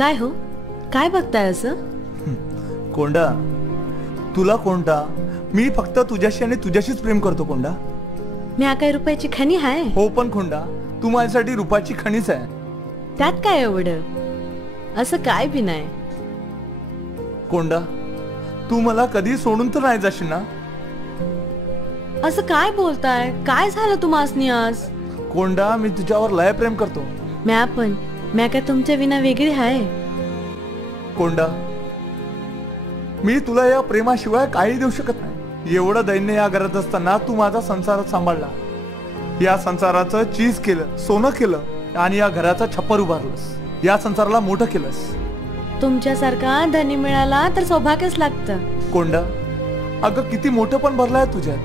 काय हो, काय बघताय असं? कोंडा, तुला कोणता? मी फक्त तुझ्याशी आणि तुझ्याशीच प्रेम करतो कोंडा. मी काय रुपयाची खणी आहे? हो, पण कोंडा तू माझ्यासाठी रुपाची खणीच आहे. त्यात काय एवढं? असं काय बी नाही. कोंडा, तू मला कधी सोडून तर नाही जाशील ना? असं काय बोलताय? काय झालं तुम्हासनी आज? कोंडा, मी तुझ्यावर लय प्रेम करतो. म्या काय तुमच्या विना वेगळी आहे? कोंडा, मी तुला या प्रेमाशिवाय काही देऊ शकत नाही. एवढं दैन्य या घरात असताना तू माझा संसार सांभाळला, या संसाराचं चीज केलं, सोनं केलं आणि या घराचा छप्पर उभारलंस, या संसाराला मोठं केलंस. तुमच्यासारखा धनी मिळाला तर सौभाग्यच लागतं. कोंडा, अगं किती मोठं पण भरलंय तुझ्यात.